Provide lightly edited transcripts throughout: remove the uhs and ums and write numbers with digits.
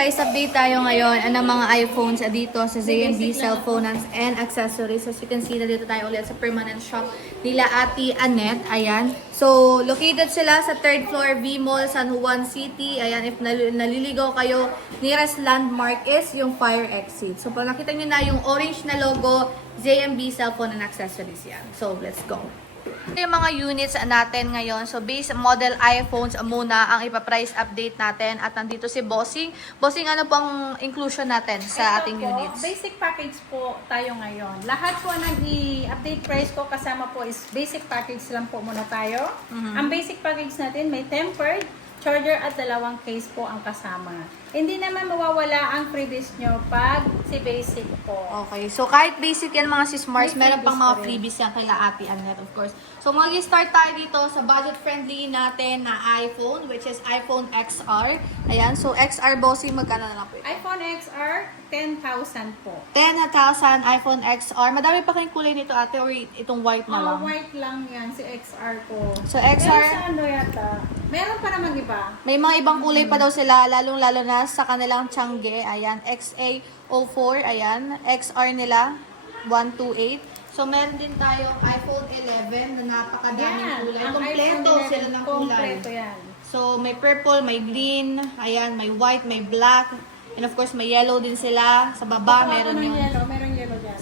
Magpa-price update tayo ngayon ng mga iPhones dito sa ZMB Cellphone and Accessories. As you can see, na dito tayo ulit sa permanent shop nila Ate Annette. Ayan. So, located sila sa 3rd floor V Mall, San Juan City. Ayan, if naliligaw kayo, nearest landmark is yung fire exit. So, pag nakita nyo na yung orange na logo, ZMB Cellphone and Accessories yan. So, let's go. Ito yung mga units natin ngayon. So, base model iPhones muna ang ipa-price update natin. At nandito si Bossing. Bossing, ano pong inclusion natin sa ating units? Basic package po tayo ngayon. Lahat po ng i-update price ko kasama po is basic package lang po muna tayo. Ang basic package natin may tempered, charger at 2 case po ang kasama. Hindi naman mawawala ang freebies nyo pag si basic po. Okay. So, kahit basic yan mga sis Mars, May meron pang freebies mga pa rin. freebies yan kay Ate Annette, of course. So, mag-start tayo dito sa budget-friendly natin na iPhone, which is iPhone XR. Ayan. So, XR Bossing, magkano na lang po ito? iPhone XR, 10,000 po. 10,000 iPhone XR. Madami pa kayong kulay nito, ate, or itong white na lang? White lang yan, si XR ko. So, Pero XR, sa ano yata? Meron pa naman iba. may mga ibang kulay pa daw sila, lalong-lalo na sa kanilang Changge. Ayan, XA04, ayan. XR nila, 128. So, meron din tayong iPhone 11 na napakadaming kulay. ang Kompleto iPhone 11, sila ng kulay. Kompleto yan. So, may purple, may green, ayan, may white, may black. And of course, may yellow din sila. Sa baba, meron yung... Meron yellow dyan.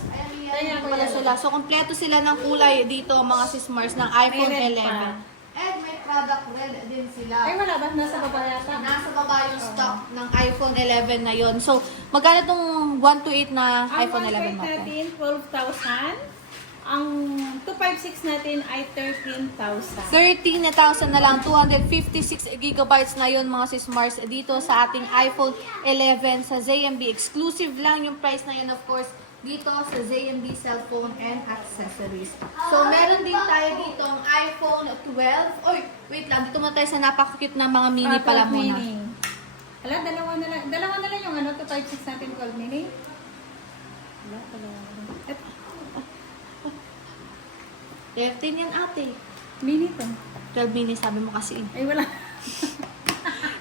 Ayan pala sila. So, kompleto sila ng kulay dito, mga sis Mars, ng iPhone May red 11. pa. And may product red din sila. Ay, wala ba? Nasa baba yata? Nasa baba yung stock ng iPhone 11 na yon. So, magkano itong 128 na iPhone 11 Ang 128 natin? natin, 12,000. Ang 256 natin ay 13,000. 13,000 na lang, 256 gigabytes na yon mga sis Mars dito sa ating iPhone 11 sa ZMB. Exclusive lang yung price na yun, of course, dito sa ZMB Cellphone and Accessories. So, meron din tayo dito ang iPhone 12. Oy, wait lang, dito muna tayo sa napaka-cute na mga mini pala muna. Ala, dalawa na lang yung ano, 256 natin 12 mini. Ala, dalawa na lang. 13 yan ate. Mini to. 12 mini, sabi mo kasi. Ay, wala.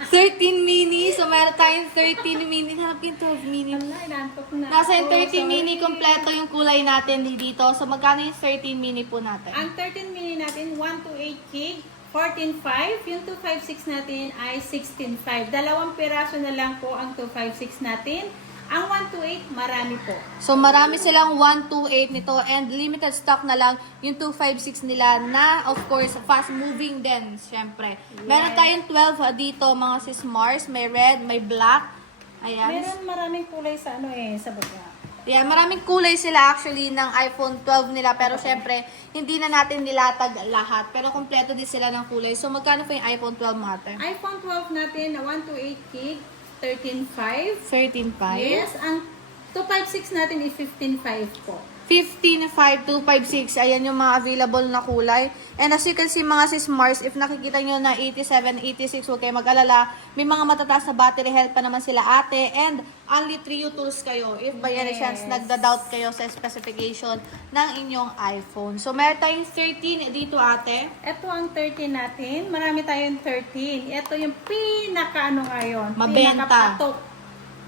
13 mini. So, meron tayong 13 mini. Hanap yung 12 mini. Ala, inantok na. Nasa yung 13 Sorry. mini, kompleto yung kulay natin dito. So, magkano yung 13 mini po natin? Ang 13 mini natin, 128 gig, 14.5. Yung 256 natin ay 16.5. Dalawang piraso na lang po ang 256 natin. Ang 128, marami po. So, marami silang 128 nito and limited stock na lang yung 256 nila na, of course, fast-moving din, syempre. Meron tayong 12 dito, mga sis Mars. May red, may black. Ayan. Meron maraming kulay sa ano sa baba. Yeah, maraming kulay sila actually ng iPhone 12 nila. Pero syempre, hindi na natin nilatag lahat. Pero kompleto din sila ng kulay. So, magkano po yung iPhone 12 natin? iPhone 12 natin na 128 gig, 13.5. 13.5? Yes, ang 256 natin is 15.5 po. 15.5256. Ayan yung mga available na kulay. And as you can see mga sis Mars, if nakikita nyo na 87, 86, huwag kayo mag-alala. May mga matataas na battery health pa naman sila ate. And only 3 tools kayo. If by any chance nagda-doubt kayo sa specification ng inyong iPhone. So meron tayong 13 dito ate. Ito ang 13 natin. Marami tayong 13. Ito yung pinaka-ano ngayon. Mabenta. Pinaka-patok.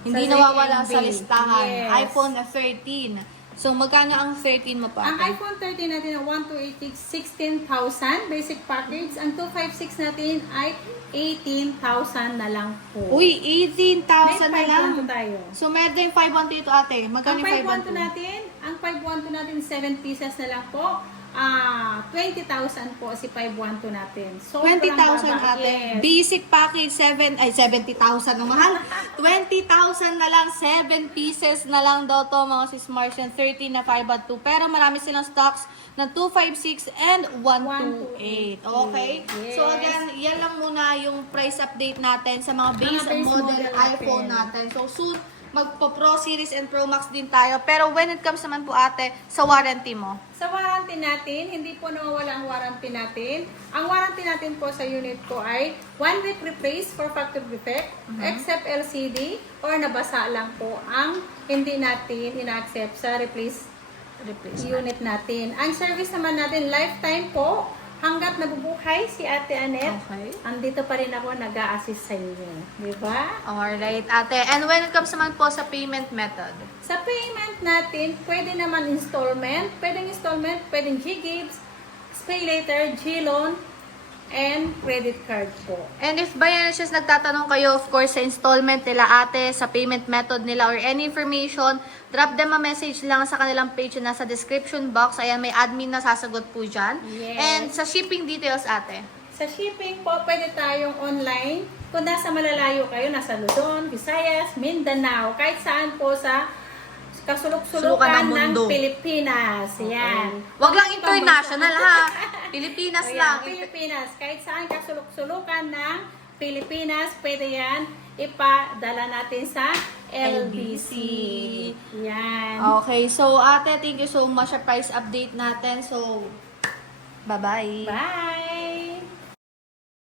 Hindi Sa nawawala ZMB. sa listahan. Yes. iPhone 13. So magkano ang 13 mo pa Ang ate? iPhone 13 natin na 128 16,000 basic package. Ang 256 natin ay 18,000 na lang po. Uy, 18,000 na lang. 512 tayo. So, meron din 512 ito ate. Magkano Ang yung 512 natin, ang 512 natin 7 pieces na lang po. 20,000 po si 512 natin. So, 20,000 ate. Yes. Basic package 70,000 ang mahal. 20,000 na lang, 7 pieces na lang daw to mga sis Mars and 13 na 512. Pero marami silang stocks na 256 and 128. Okay? Yes. So again, yan lang muna yung price update natin sa mga base, base model model iPhone natin. natin. So soon, magpo-Pro Series and Pro Max din tayo. Pero when it comes naman po ate, sa warranty mo? Sa warranty natin, hindi po nawawala ang warranty natin. Ang warranty natin po sa unit ko ay 1 week replace for factory defect, except LCD, or nabasa lang po ang hindi natin ina-accept sa replace unit natin. Ang service naman natin, lifetime po, hanggat nabubuhay si Ate Anet, Okay. andito pa rin ako nag-a-assist sa inyo. Di ba? Alright, ate. And when it comes naman po sa payment method? Sa payment natin, pwede naman installment, pwedeng G-Gives, Pay Later, G-Loan, and credit card po. And if by any chance nagtatanong kayo, of course, sa installment nila ate, sa payment method nila, or any information, drop them a message lang sa kanilang page na nasa description box. Ayan, may admin na sasagot po dyan. Yes. And sa shipping details ate? Sa shipping po, pwede tayong online. Kung nasa malalayo kayo, nasa Luzon, Visayas, Mindanao, kahit saan po sa Sulukan kasulok-sulukan ng ng mundo. Pilipinas. Yan. Wag lang international ha. Pilipinas Ayan, lang. Pilipinas. Kahit saan kasulok-sulukan ng Pilipinas, pwede yan ipadala natin sa LBC. Yan. Okay, so ate, thank you so much sa price update natin. So, bye-bye. Bye!